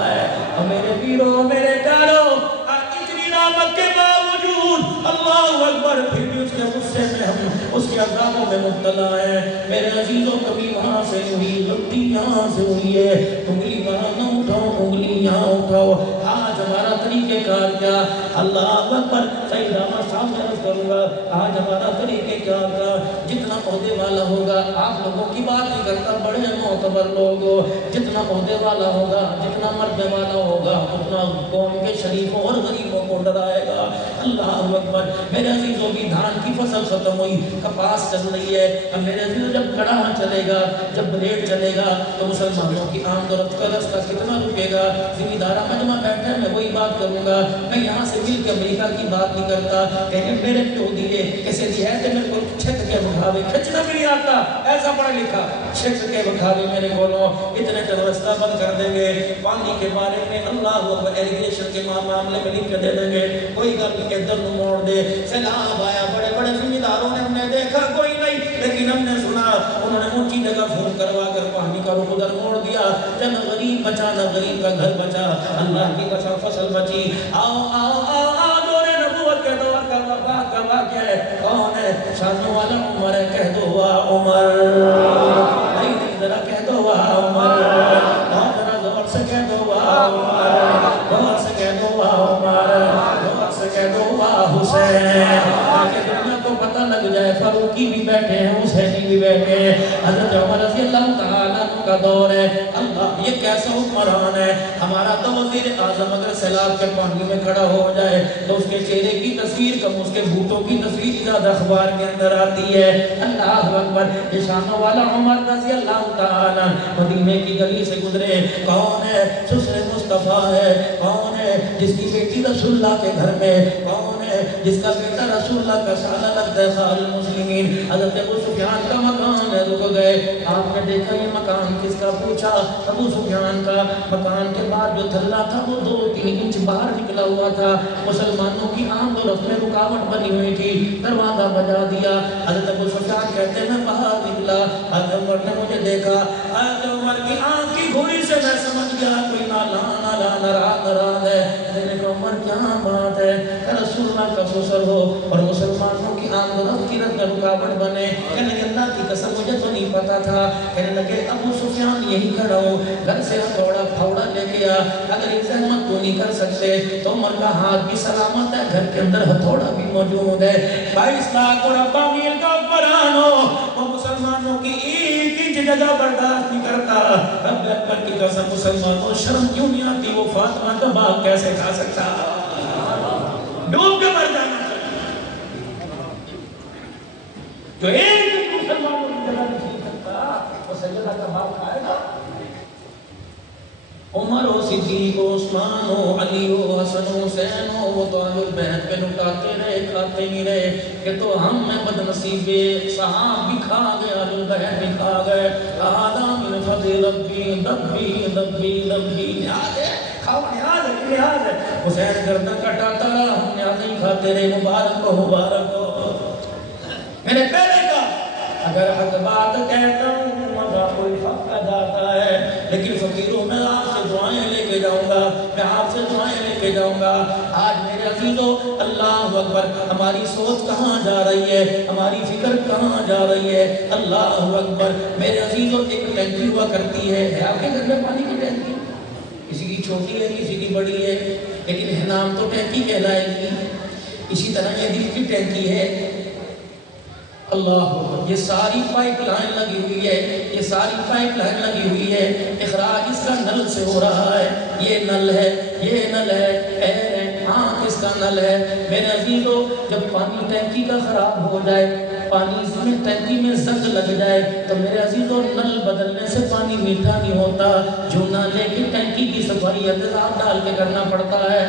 ہے. اور میرے پیرو میرے پیارو اتنی رحمت کے باوجود اللہ اکبر پھر بھی اس کے غصے میں ہم اس کے عذابوں میں مبتلا ہیں. میرے عزیزوں کبھی وہاں سے ہوئی غلطی یہاں سے ہوئی ہے، انگلی وہاں نہ اٹھاؤ انگلی یہاں اٹھاؤ. آج ہمارا طریقہ کار کیا؟ اللہ اکبر سعید احمد صاحب سے عرض کروں گا آج ہمارا طریقہ کیا کا جتنا عہدے والا ہوگا، آپ لوگوں کی بات نہیں کرتا، بڑے معتبر لوگ ہو، جتنا عہدے والا ہوگا، جتنا مرد والا ہوگا، اتنا قوم کے شریفوں اور غریبوں کو ڈرائے گا. اللہ اکبر. میرے عزیزوں کی دھان کی فصل ختم ہوئی، کپاس چل رہی ہے. اب میرے عزیزوں جب کڑاہا چلے گا، جب بلیڈ چلے گا تو مسلمانوں کی آمد و رفت کا رستہ کتنا رکے گا. ذمہ دارہ مجمع بیٹھا ہے، میں وہی بات کروں گا. میں یہاں سے مل کے امریکہ کی بات نہیں کرتا، کہیں میرے پیو دیے کیسے دیا ہے کہ میرے کو چھک کے بکھاوے، کھچنا بھی نہیں آتا، ایسا پڑھا لکھا، چھک کے بکھاوے میرے کولوں اتنے تک رستہ بند کر دیں گے. پانی کے بارے میں اللہ ایریگیشن کے معاملے میں لکھ کے دے دیں گے، کوئی گل کے ادھر نو موڑ دے. سیلاب آیا، بڑے بڑے ذمہ داروں نے ہم نے دیکھا کوئی نہیں، لیکن ہم نے سنا انہوں نے اونچی جگہ فون کروا کر پانی کا رخ ادھر موڑ دیا. جب غریب بچا نہ غریب کا گھر بچا، اللہ کی قسم فصل بچی. آؤ آؤ آؤ آؤ دور نبوت کے دور کا وفا کا واقعہ ہے. کون ہے؟ شانوں والا عمر ہے، کہہ دو واہ عمر. نہیں نہیں ذرا کہہ دو واہ عمر، اور ذرا زور سے کہہ دو واہ عمر، زور سے کہہ دو واہ عمر، زور سے کہہ دو واہ حسین. تاکہ دنیا کو پتہ لگ جائے فاروقی بھی بیٹھے ہیں، حسینی بھی بیٹھے ہیں. حضرت عمر رضی اللہ تعالیٰ کا دور ہے. اللہ یہ کیسا حکمران ہے. ہمارا تو وزیر اعظم اگر سیلاب کے پانی میں کھڑا ہو جائے تو اس کے چہرے کی تصویر کم اس کے بھوٹوں کی تصویر زیادہ اخبار کے اندر آتی ہے. اللہ اکبر. یہ شانوں والا عمر رضی اللہ تعالیٰ مدینے کی گلی سے گزرے. کون ہے؟ سسر مصطفیٰ ہے. کون ہے؟ جس کی بیٹی رسول اللہ کے گھر میں. کون ہے؟ جس کا بیٹا رسول اللہ کا سالہ لگتا ہے خال المسلمین، حضرت ابو سفیان کا مکان ہے، رک گئے۔ آپ نے دیکھا یہ مکان کس کا؟ پوچھا ابو سفیان کا۔ مکان کے بعد جو تھلا تھا وہ 2-3 انچ باہر نکلا ہوا تھا، مسلمانوں کی آمد و رفت میں رکاوٹ بنی ہوئی تھی، دروازہ بجا دیا۔ حضرت ابو سفیان کہتے ہیں میں باہر نکلا، حضرت عمر نے مجھے دیکھا، حضرت عمر کی آنکھ کی گھوری سے میں سمجھ گیا کوئی ناراض ہے۔ میں نے کہا عمر کیا بات ہے؟ کہ رسول اللہ کا غسل ہو اور مسلمانوں کی آمد و رفت کی رکاوٹ بنے۔ کہنے لگے اللہ کی قسم مجھے تو نہیں پتا تھا۔ کہنے لگے ابو سفیان یہی کھڑا ہو، گھر سے ہتھوڑا پھاوڑا لے کے آ، اگر یہ زحمت تو نہیں کر سکتے تو عمر کا ہاتھ بھی سلامت ہے، گھر کے اندر ہتھوڑا بھی موجود ہے۔ 22 لاکھ اور ابا میل کا قرآن ہو، وہ مسلمانوں کی ایک انچ جگہ برداشت نہیں کرتا۔ رب اکبر کی قسم مسلمانوں شرم کیوں نہیں آتی؟ وہ فاطمہ کا باغ کیسے کھا سکتا؟ ڈوب کے مر جانا جو ایک مسلمانوں کی جگہ نہیں سکتا وہ سیدہ کا باغ کھائے گا؟ عمر و صدیق و عثمان و علی و حسن و حسین وہ تو اہل بیت پہ لٹاتے رہے، کھاتے نہیں رہے کہ تو ہم میں بدنصیب صحاب بھی کھا گئے، اہل بیت بھی کھا گئے۔ آدم من فضل ربی دبی دبی دبی، نیاز ہے کھاؤ، نیاز ہے نیاز ہے۔ حسین گردن کٹاتا رہا، ہم نیاز نہیں کھاتے رہے۔ مبارک ہو مبارک ہو۔ میں نے پہلے کہا اگر حق بات کہتا ہوں مزہ کوئی حق جاتا ہے، لیکن فقیروں میں آپ سے دعائیں لے کے جاؤں گا، میں آپ سے دعائیں لے کے جاؤں گا۔ آج میرے عزیزو اللہ اکبر، ہماری سوچ کہاں جا رہی ہے، ہماری فکر کہاں جا رہی ہے؟ اللہ اکبر میرے عزیزو، ایک ٹینکی ہوا کرتی ہے آپ کے گھر میں پانی کی ٹینکی، کسی کی چھوٹی ہے کسی کی بڑی ہے، لیکن نام تو ٹینکی کہلائے گی۔ اسی طرح یہ دل کی ٹینکی ہے۔ اللہ، یہ ساری پائپ لائن لگی ہوئی ہے، یہ ساری پائپ لائن لگی ہوئی ہے، اخراج اس کا نل سے ہو رہا ہے۔ یہ نل ہے، یہ نل ہے، پیر ہے، آنکھ اس کا نل ہے۔ میرے عزیزو، جب پانی ٹینکی کا خراب ہو جائے، پانی میں ٹینکی میں زنگ لگ جائے تو میرے عزیزو نل بدلنے سے پانی میٹھا نہیں ہوتا، جو نہ لے کے ٹینکی کی صفائی انتظام ڈال کے کرنا پڑتا ہے۔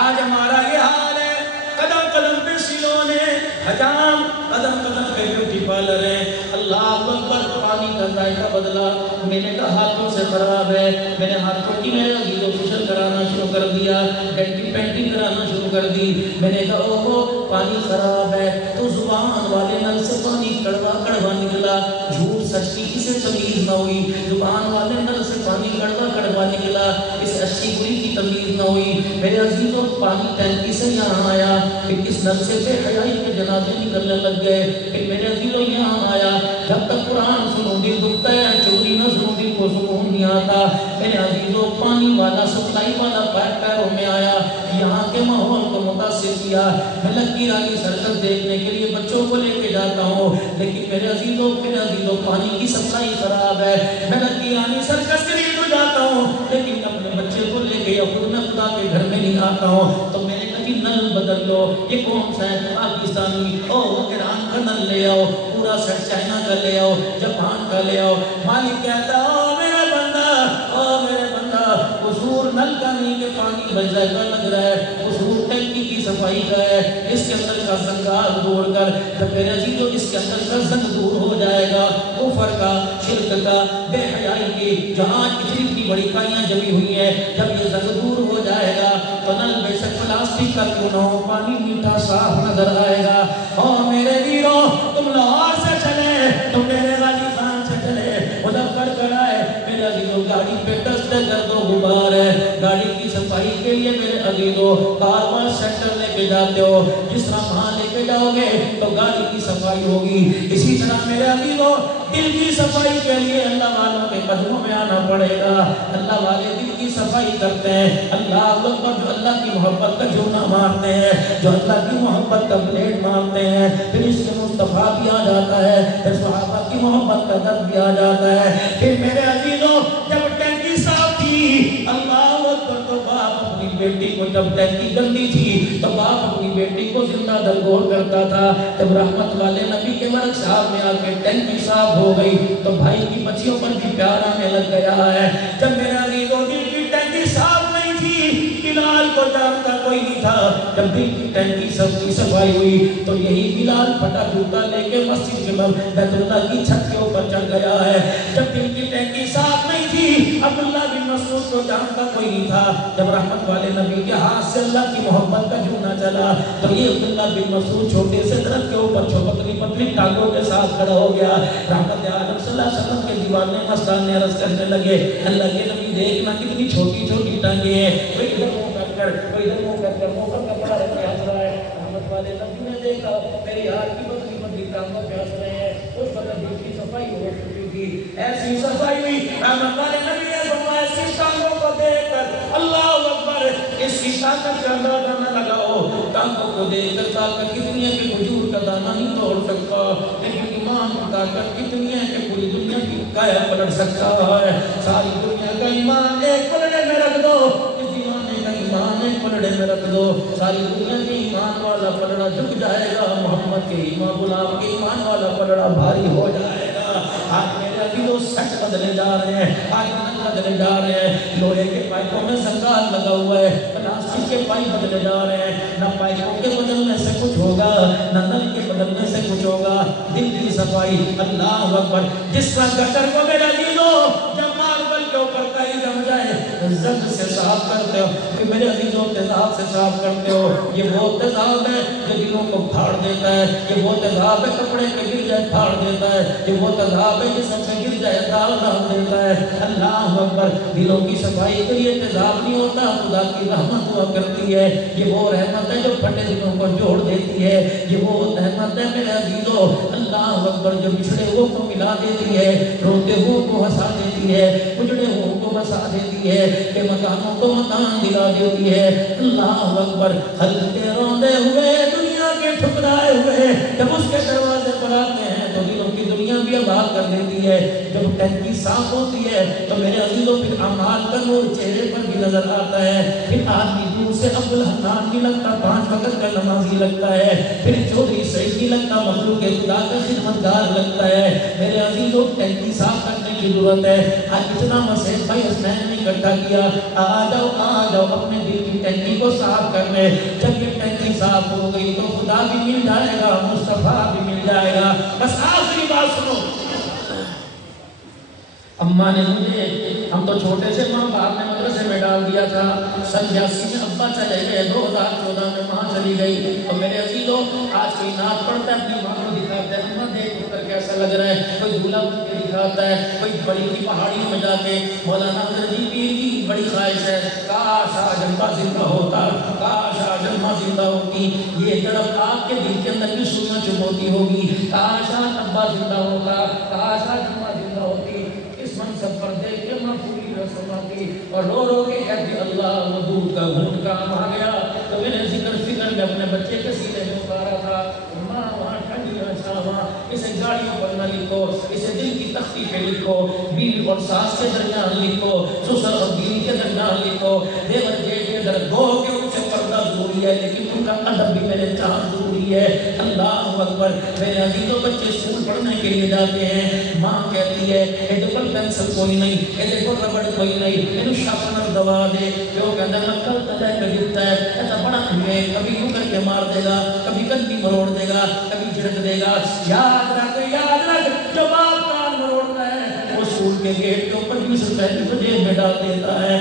آج ہمارا یہ حال ہے، قدم قدم پہ سیلونے حجام، قدم قدم پہ بیوٹی پارلر ہیں۔ اللہ اکبر، پانی کا ذائقہ بدلا۔ میں نے کہا ہاتھوں سے خراب ہے، میں نے ہاتھوں کی میرے عزیزوں فشل کرانا شروع کر دیا، ڈینٹنگ پینٹنگ کرانا شروع کر دی۔ میں نے کہا اوہو پانی خراب ہے، تو زبان والے نل سے پانی کڑوا کڑوا نکلا۔ جھوٹ سچ کی کسے تمیز نہ ہوئی، زبان والے نل سے پانی کڑوا کڑوا نکلا، اس اچھی بری کی تمیز نہ ہوئی۔ میرے عزیزوں پانی ٹینکی سے یہاں آیا، پھر اس نل سے بے حیائی کے جنازے نکلنے لگ گئے، پھر میرے عزیزوں یہاں آیا۔ جب تک قرآن سنوں دل دکھتا ہے، چوری نہ سنوں دل کو سکون نہیں آتا۔ میرے عزیزوں پانی والا سپلائی والا پائپ پیروں میں آیا، یہاں کے ماحول کو متاثر کیا۔ میں لکی رانی سرکس دیکھنے کے لیے بچوں کو لے کے جاتا ہوں، لیکن میرے عزیزوں پانی کی سپلائی خراب ہے۔ میں لکی رانی سرکس کے لیے تو جاتا ہوں، لیکن اپنے بچے کو لے کے یا خود میں خدا کے گھر میں نہیں آتا ہوں۔ تو میں نے کہا کہ نل بدل لو، یہ کون سا ہے؟ پاکستانی، ایران کا نل لے آؤ، پورا سیٹ چائنا کا لے آؤ، جاپان کا لے آؤ۔ مالک کہتا او میرے بندہ، او میرے بندہ، قصور نل کا نہیں کہ پانی بجائے کا لگ رہا ہے، قصور ٹینکی کی صفائی کا ہے۔ اس کے اندر کا زنگار دوڑ کر، جب میرے عزیزوں اس کے اندر کا زنگ دور ہو جائے گا، کفر کا، شرک کا، بے حیائی کی، جہاں اتنی بڑی کائیاں جمی ہوئی ہیں، جب یہ زنگ دور ہو جائے گا تو نل بے شک پلاسٹک کا کیوں نہ ہو، پانی میٹھا صاف نظر آئے گا۔ اور میرے ویروں، تم لاہور سے چلے، تم میرے غازی خان سے چلے، مظفر کرائے، میرے عزیزوں گاڑی پہ دست گرد و غبار ہے۔ گاڑی کی صفائی کے لیے میرے عزیزوں کار واش سینٹر لے کے جاتے ہو، جس طرح وہاں لے کے جاؤ گے تو گاڑی کی صفائی ہوگی، اسی طرح میرے عزیزوں دل کی صفائی کے لیے اللہ والوں کے قدموں میں آنا پڑے گا۔ اللہ والے دل کی صفائی کرتے ہیں، اللہ اکبر، جو اللہ کی محبت کا جونا مارتے ہیں، جو اللہ کی محبت کا بلیڈ مارتے ہیں، پھر اس کے مصطفیٰ بھی آ جاتا ہے، پھر صحابہ کی محبت کا درد بھی آ جاتا ہے۔ پھر میرے عزیزوں جب ٹینکی صاف تھی، اللہ اکبر، تو باپ اپنی بیٹی کو، جب ٹینکی گندی تھی تو باپ اپنی بیٹی کو زندہ درگور کرتا تھا۔ جب رحمت والے نبی کے مرگ صاحب میں آ کے ٹینکی صاف ہو گئی تو بھائی کی بچیوں پر بھی پیار آنے لگ گیا ہے۔ جب میرے عزیزوں دل کی ٹینکی صاف نہیں تھی بلال کو جانتا کوئی نہیں تھا. جب دل کی ٹینکی سب کی صفائی ہوئی تو یہی بلال پھٹا جوتا لے کے مسجد کے بیت اللہ کی چھت کے اوپر چڑھ گیا ہے. جب دل کی ٹینکی صاف نہیں تھی عبداللہ بن مسعود کو جانتا کوئی نہیں تھا. جب رحمت والے نبی کے ہاتھ سے اللہ کی محبت کا جھونا چلا تو یہ عبداللہ بن مسعود چھوٹے سے درخت کے اوپر پتلی پتلی ٹانگوں کے ساتھ کھڑا ہو گیا. رحمت عالم صلی اللہ علیہ وسلم کے دیوانے مستان نے عرض کرنے لگے اللہ کے نبی دیکھنا کتنی چھوٹی چھوٹی ٹانگیں ہیں. کوئی ادھر منہ کر کر کوئی ادھر منہ کر کر منہ کا کپڑا رکھ کے ہنس رہا ہے. رحمت والے نبی نے دیکھا میری ہاتھ کی پتلی پتلی ٹانگوں پہ ہنس رہے ہیں. اس وقت دل کی صفائی ہو چکی تھی. ایسی صفائی ہوئی رحمت والے نبی نے فرمایا ایسی ٹانگوں کو دیکھ کر اللہ اکبر اس کی طاقت کا اندازہ نہ لگاؤ. ٹانگوں کو دیکھ کر طاقت کتنی ہے کہ کھجور کا دانہ نہیں توڑ سکتا, لیکن ایمان کی طاقت کتنی ہے کہ پوری دنیا کی کایا پلٹ سکتا ہے. ساری دنیا کا ایمان ایک پلڑے میں رکھ دو, اس دیوانے کا ایمان ایک پلڑے میں رکھ دو, ساری دنیا کے ایمان والا پلڑا جھک جائے گا, محمد کے ایمان غلام کے ایمان والا پلڑا بھاری ہو جائے گا. آج میرے عزیزوں سٹ بدلے جا رہے ہیں, آج نل بدلے جا رہے ہیں, لوہے کے پائپوں میں زنگار لگا ہوا ہے, پلاسٹک کے پائپ بدلے جا رہے ہیں. نہ پائپوں کے بدلنے سے کچھ ہوگا نہ نل کے بدلنے سے کچھ ہوگا. دل کی صفائی اللہ اکبر. جس طرح گٹر کو میرے عزیزوں جب ماربل کے اوپر کہیں جم جائے زد سے صاف کرتے ہو کہ میرے عزیزوں تیزاب سے صاف کرتے ہو, یہ وہ تیزاب ہے جو دلوں کو پھاڑ دیتا ہے, یہ وہ تیزاب ہے کپڑے پہ گر جائے پھاڑ دیتا ہے, یہ وہ تیزاب ہے جسم پہ گر جائے داغ ڈال دیتا ہے. اللہ اکبر. دلوں کی صفائی کے لیے تیزاب نہیں ہوتا, خدا کی رحمت ہوا کرتی ہے. یہ وہ رحمت ہے جو پھٹے دلوں کو جوڑ دیتی ہے, یہ وہ رحمت ہے میرے عزیزوں اللہ اکبر جو بچھڑے ہوئے کو ملا دیتی ہے, روتے ہوئے کو ہنسا دیتی ہے, اجڑے ہوئے کو بسا دیتی ہے, کہ مکانوں کو مکان دلا دیتی ہے. اللہ اکبر. ہلتے روندے ہوئے دنیا کے ٹھکرائے ہوئے جب اس کے دروازے پر آتے ہیں تو دلوں کی دنیا بھی آباد کر دیتی ہے. جب ٹینکی صاف ہوتی ہے تو میرے عزیزوں پھر اعمال کا نور چہرے پر بھی نظر آتا ہے. پھر آدمی دور سے عبد الحنان نہیں لگتا, 5 وقت کا نمازی لگتا ہے. پھر چودھری سعید نہیں لگتا, مخلوق خدا کا خدمتگار لگتا ہے. میرے عزیزوں ٹینکی صاف کرنے کی ضرورت ہے. آج اتنا مسیح بھائی حسنین نے اکٹھا کیا, آ جاؤ اپنے دل کی ٹینکی کو صاف کرنے. جب یہ ٹینکی صاف ہو گئی تو خدا بھی مل جائے گا, مصطفیٰ بھی مل جائے گا. بس آخری بات سنو. اماں نے مجھے, ہم تو چھوٹے سے ماں باپ نے مدرسے میں ڈال دیا تھا, سن 82 میں ابا چلے گئے, 2014 میں ماں چلی گئی. اور میرے عزیزوں آج کوئی نعت پڑھتا ہے اپنی ماں کو دکھاتا ہے, اماں دیکھ کر کیسا لگ رہا ہے, کوئی دھولا بن کے دکھاتا ہے, کوئی بڑی کی پہاڑیوں میں جا کے مولانا حضرت پیر کی بڑی خواہش ہے کاش آج اماں زندہ ہوتا, کاش آج اماں زندہ ہوتی. یہ طرف آپ کے دل کے اندر بھی سونا چبوتی ہوگی, کاش آج ابا زندہ ہوتا, کاش آج اماں زندہ ہوتی. اس منصب پر دیکھ کے ماں پوری رسم آتی اور رو رو کے کہتی اللہ وہ دودھ کا گھونٹ کام آ گیا. تو میں نے ذکر فکر میں اپنے بچے کے سینے میں اتارا تھا, ماں وہاں ٹھنڈیاں چھاواں, اسے گاڑیوں پر نہ لکھو, اسے دل کی تختی پہ لکھو, بیوی اور ساس کے درمیان لکھو, سسر اور بیوی کے درمیان لکھو, دیور جیٹھ کے در گو کے ان سے پردہ ضروری ہے لیکن ان کا ادب بھی میرے چاہت ضروری ہے. اللہ اکبر. میرے عزیزوں بچے اسکول پڑھنے کے لیے جاتے ہیں, ماں کہتی ہے ایڈیبل پینسل کوئی نہیں, ایڈیبل ربڑ کوئی نہیں, انہوں شاپنر دوا دے, جو کہتا ہے نکل تجھے پہ گرتا ہے, ایسا بڑا ہمیں کبھی یوں کر کے مار دے گا, کبھی کندھی مروڑ دے گا, کبھی جھڑک دے گا. یاد رکھ جو باپ کان مروڑتا ہے وہ اسکول کے گیٹ کے اوپر 20 روپے کی جیب میں ڈال دیتا ہے.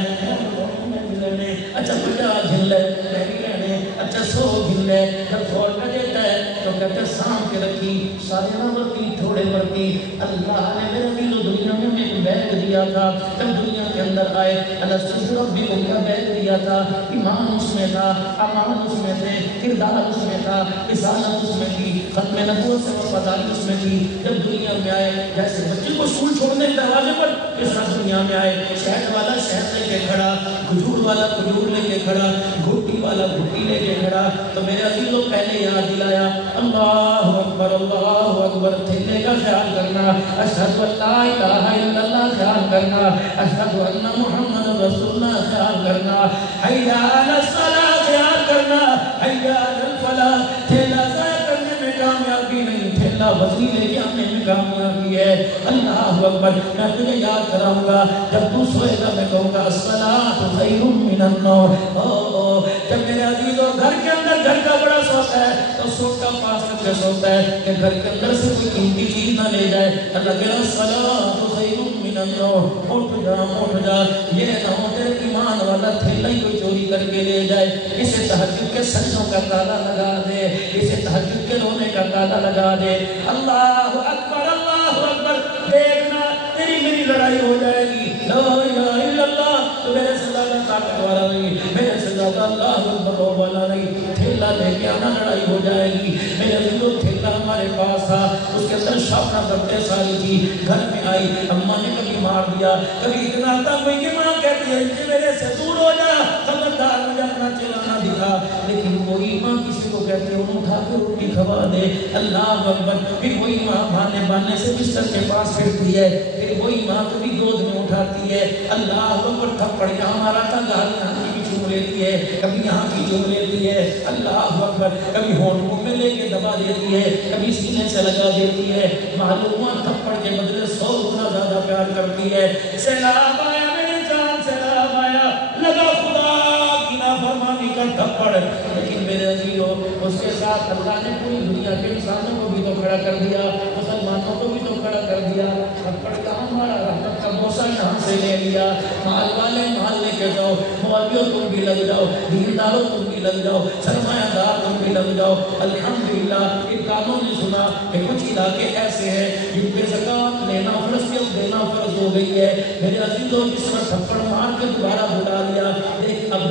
اچھا 50 گھن لے پہلی لینے, اچھا 100 گھن لے, جب 100 روپے دیتا ہے تو کہتے ہیں سانپ کے رکھی سارے نہ مرتی تھوڑے مرتی. اللہ نے میرے دل و دنیا میں ایک بیگ دیا تھا, جب دنیا کے اندر آئے الستجر ربی کو کیا بیگ دیا تھا, ایمان اس میں تھا, امان اس میں تھے, کردار اس میں تھا, رسالت اس میں تھی, ختم نبوت سے وفاداری اس میں تھی. جب دنیا میں آئے جیسے بچے کو اسکول چھوڑنے کے دروازے پر اس طرح دنیا میں آئے, شہد والا شہد لے کے کھڑا, کھجور والا کھجور لے کے کھڑا, گھٹی والا گھٹی لے کے کھڑا. تو میرے عزیزوں پہلے یاد دلایا اللہ اکبر اللہ اکبر, تھیلے کا خیال کرنا, اشہد ان لا الہ الا اللہ خیال کرنا, اشہد ان محمد رسول اللہ خیال کرنا, حی علی الصلاۃ خیال کرنا, حی علی الفلاح. تھیلا ضائع کرنے میں کامیابی نہیں, تھیلا وزنی لے کے آنے میں کامیابی ہے. اللہ اکبر. میں تجھے یاد کراؤں گا جب تو سوئے گا میں کہوں گا الصلاۃ خیر من النوم. جب میرے عزیزو گھر کے اندر گھر کا بڑا سوتا ہے تو سوٹ کا پاس رکھ کے سوتا ہے کہ گھر کے اندر سے کوئی قیمتی چیز نہ لے جائے. اللہ کہہ رہا الصلاۃ خیر من النوم. اٹھ جا یہ نہ ہو تیرے ایمان والا تھیلا ہی کوئی چوری کر کے لے جائے. اسے تہجد کے سجدوں کا تالا لگا دے, اسے تہجد کے رونے کا تالا لگا دے. اللہ اکبر اللہ اکبر. دیکھنا تیری میری لڑائی ہو جائے گی. لا الہ الا اللہ. تو میرے سے زیادہ طاقت والا نہیں, میرے سے زیادہ اللہ اکبر والا نہیں. تھیلا لے کے آنا لڑائی ہو جائے گی. میرے جو تھیلا ہمارے پاس تھا اس کے اندر شاپنا کرتے ساری تھی. گھر میں آئی اماں نے کبھی مار دیا, کبھی اتنا تھا کوئی کہ ماں کہتی ہے کہ میرے سے دور ہو جا, خبردار مجھے اپنا چہرہ نہ دکھا. لیکن وہی ماں کسی کو کہتی ہے انہوں اٹھا کے روٹی کھوا دے. اللہ اکبر. پھر وہی ماں بہانے بانے سے بستر کے پاس پھرتی ہے. پھر وہی ماں کبھی گود میں اٹھاتی ہے. اللہ اکبر. تھپڑ یہاں مارا تھا گالی یہاں کی چوم لیتی ہے, کبھی یہاں کی چوم لیتی ہے. اللہ اکبر. کبھی ہونٹوں میں لے کے دبا دیتی ہے, کبھی سینے سے لگا دیتی ہے. معلوم ہوا تھپڑ کے بدلے 100 گنا زیادہ پیار کرتی ہے. سیلاب آیا میرے جان, سیلاب آیا, لگا خدا کی نافرمانی کا تھپڑ. لیکن میرے عزیزو اس کے ساتھ اللہ نے پوری دنیا کے انسانوں کو بھی تو کھڑا کر دیا, مسلمانوں کو بھی تو کھڑا کر دیا. تھپڑ کا ہمارا رحمت کا بوسہ یہاں سے لے لیا. مال والے مال لے کے جاؤ, مولویوں تم بھی لگ جاؤ, دینداروں تم بھی لگ جاؤ, سرمایہ دار تم بھی لگ جاؤ. الحمدللہ ان کانوں نے سنا کہ کچھ علاقے ایسے ہیں جن پہ زکوٰۃ لینا فرضیت دینا فرض ہو گئی ہے. میرے عزیزوں جس پر تھپڑ مار کے دوبارہ بلا دیا, ایک اب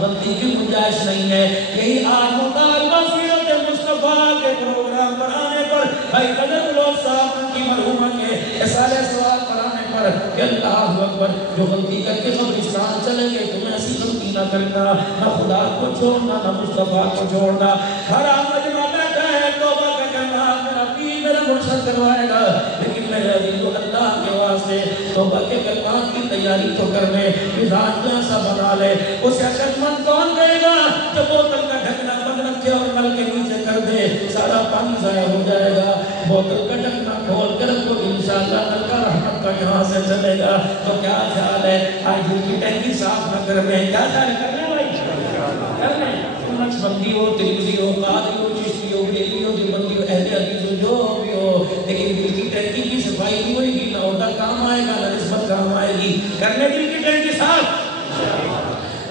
غلطی کی گنجائش نہیں ہے. یہی آج مطالبہ سیرت مصطفیٰ کے پروگرام پر آنے پر, بھائی قدر اللہ صاحب کی مرحومہ کے اصالہ سوال پر آنے پر کہ اللہ اکبر جو غلطی کر کے قبرستان چلے گئے تمہیں ایسی غلطی نہ کرنا, نہ خدا کو چھوڑنا نہ مصطفیٰ کو چھوڑنا. ہر مجمع بیٹھا ہے توبہ کا کہنا میرا پیر میرا مرشد کروائے گا, لیکن میرے عزیزو اللہ کے واسطے توبہ کے کلمات کی تیاری تو کرنے مزاج کو ایسا بنا لے. اسے عقلمند کون کہے گا جو بوتل کا ڈھکنا بند رکھے اور نل کے نیچے کر دے, سارا پانی ضائع ہو جائے گا. بوتل کا ڈھکنا کھول کر رکھو انشاءاللہ نل کا رحمت کا یہاں سے چلے گا. تو کیا خیال ہے آج دل کی ٹینکی صاف نہ کر میں, کیا خیال ہے کرنے بھائی کرنے, نقشبندی ہو, ترمذی ہو, قادری ہو, چشتی ہو, بریلوی ہو, دیوبندی ہو, اہل حدیث ہو, جو بھی ہو, لیکن دل کی ٹینکی کی صفائی نہیں ہوئے گی, نہ عہدہ کام آئے گا نہ نسبت کام آئے گی. کرنے دل کی ٹینکی صاف.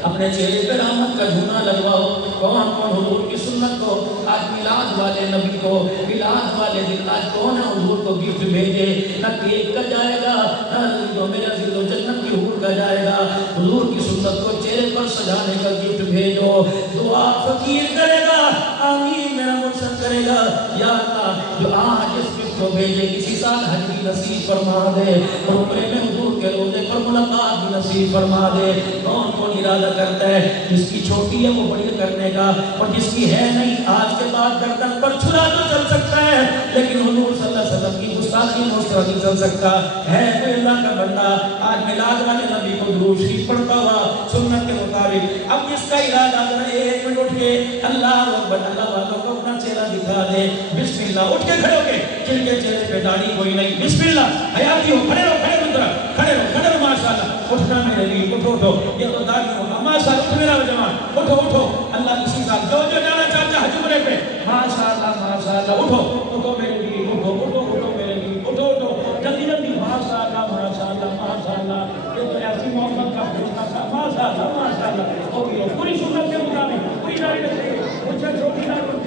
اپنے چہرے پہ رحمت کا دھونا لگواؤ. کون حضور کی سنت کو, آج میلاد والے نبی کو, میلاد والے دن آج کون ہے حضور کو گفٹ بھیجے. نہ کیک کا جائے گا, نہ میرا عزیزو جنت کی حور کا جائے گا. حضور کی سنت کو چہرے پر سجانے کا گفٹ بھیجو. دعا فقیر کرے گا, آمین میرا مرشد کرے گا. یا اللہ جو آج اس گفٹ کو بھیجے کسی سال حج بھی نصیب فرما دے, اور عمرے میں حضور کے روزے پر ملاقات بھی نصیب فرما دے. کون ارادہ کرتا ہے جس کی چھوٹی ہے وہ بڑی کرنے کا, اور جس کی ہے نہیں آج کے بعد گردن پر چھلا تو چل سکتا ہے, لیکن حضور صلی اللہ علیہ وسلم کی گستاخی مستر نہیں چل سکتا ہے. کوئی اللہ کا بندہ آج میلاد والے نبی کو درود شریف پڑھتا ہوا سنت کے مطابق, اب جس کا ارادہ کرے ایک منٹ اٹھ کے اللہ اکبر, اللہ والوں کو اپنا چہرہ دکھا دے, بسم اللہ, اٹھ کے کھڑے ہو کے, جن کے چہرے پہ داڑھی کوئی نہیں, بسم اللہ, حیاتی ہو, کھڑے رہو, کھڑے رہو, کھڑے رہو, کھڑے رہو, ماشاءاللہ, اٹھنا میرے لیے, اٹھو اٹھو, یہ تو داڑھی ہو, ماشاءاللہ, اٹھ میرا جوان, اٹھو اٹھو, اللہ کسی سال جو جانا چاہتا ہے حج عمرے پہ, ماشاءاللہ ماشاءاللہ, اٹھو اٹھو میرے لیے, اٹھو اٹھو اٹھو میرے لیے, اٹھو اٹھو جلدی جلدی, ماشاءاللہ ماشاءاللہ ماشاءاللہ, یہ تو ایسی محبت کا فرشتہ تھا, ماشاءاللہ ماشاءاللہ, ہو گئی پوری سنت کے مطابق, پوری داڑھی رکھے, مجھ سے چھوٹی داڑھی,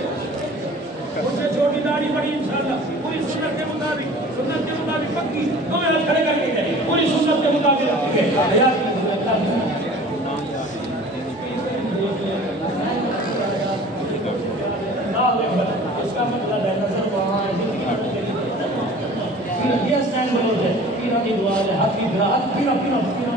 مجھ سے چھوٹی داڑھی بڑی انشاءاللہ, پوری سنت کے مطابق, سنت کے مطابق پکی, دو ہاتھ کھڑے کر کے پوری سنت کے مطابق رکھیے. اس کا مطلب ہے نظر وہاں یہ اسٹینڈ بولو ہے, پیرا کی دعا ہے, ہاتھ بھی بھرا, ہاتھ پیرا پیرا پیرا,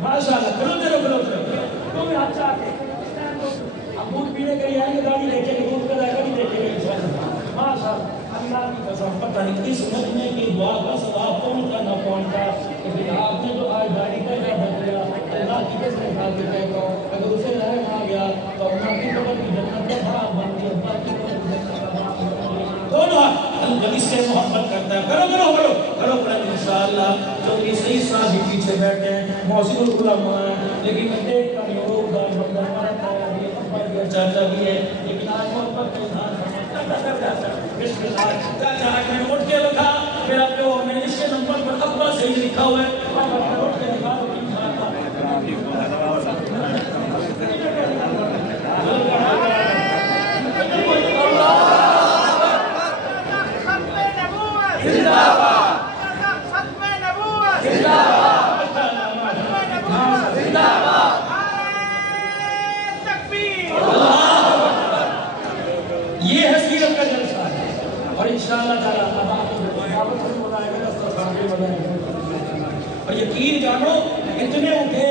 ماشاءاللہ, کھلوتے رہو کھلوتے رہو, تو بھی ہاتھ چاہ کے اسٹینڈ ہو. اب دودھ پینے کے لیے آئیں گے, گاڑی لے کے دودھ کا ذائقہ نہیں دیکھے گا انشاءاللہ, ماشاءاللہ. اللہ کی قسم پتہ نہیں اس مجمع کی دعا کا ثواب پہنچتا نہ پہنچتا, لیکن آپ نے جو آج داڑھی کا بچ گیا, اللہ کی قسم کھا کے کہتا ہوں, اگر اسے رحم آ گیا تو اللہ کی قبر کی جنت کا بھاگ بن گیا, اللہ کی قبر کی جنت کا بھاگ بن گیا. دونوں چودھری سعید صاحب بھی پیچھے بیٹھے ہیں، محسن العلماء ہیں، لیکن میں دیکھتا نہیں وہ دار بندہ ہمارا تایا بھی ہے، ابا بھی ہے، چاچا بھی ہے، لیکن آج محبت کا اظہار بسم اللہ چاچا آج میں اٹھ کے لکھا میرا پیو میں اس کے نمبر پر ابا صحیح لکھا ہوا ہے ابا اٹھ کے لکھا یہ ہے سیرت کا جلسہ ہے اور انشاءاللہ تعالیٰ اور یقین جانو اتنے اٹھے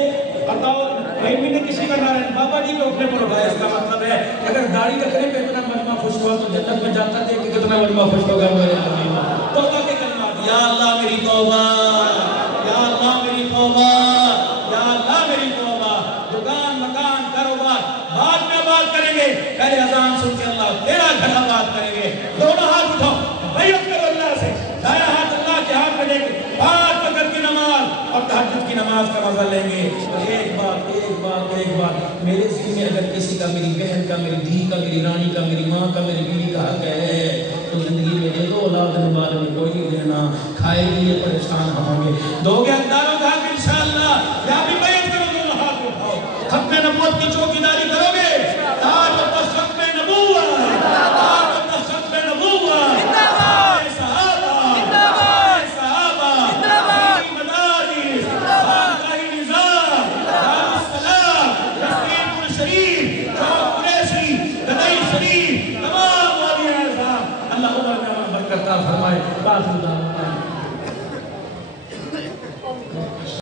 بتاؤ میں نے کسی کا نارائن بابا جی کے اٹھنے پر اٹھایا اس کا مطلب ہے اگر داڑھی رکھنے پہ اتنا مجمع خوش ہوا تو جنت میں جاتا تھے کہ کتنا مجمع خوش ہوگا میرے حبیب توبہ کے کلمات یا اللہ میری توبہ یا اللہ میری توبہ یا اللہ میری توبہ دکان مکان کاروبار بعد میں بات کریں گے پہلے اذان سن کے اللہ تیرا گھر بات کریں گے دونوں ہاتھ اٹھاؤ بیعت کرو اللہ سے دائیں ہاتھ اللہ کے ہاتھ میں دے کے پانچ وقت کی نماز اور تہجد کی نماز کا مزہ لیں گے اور ایک بات میرے ذہن میں اگر کسی کا میری بہن کا میری دھی کا میری رانی کا میری ماں کا میری بیوی کا حق ہے تو زندگی میں دے دو اولاد نبال میں کوئی نہیں دینا کھائے گی پریشان ہوں گے دو گے انداروں کا حق انشاءاللہ یا بھی بیعت کرو دونوں ہاتھ اٹھاؤ ختم نبوت کی چوکیداری کرو گے آج بس ختم نبوت آج بس ختم نبوت فرمائے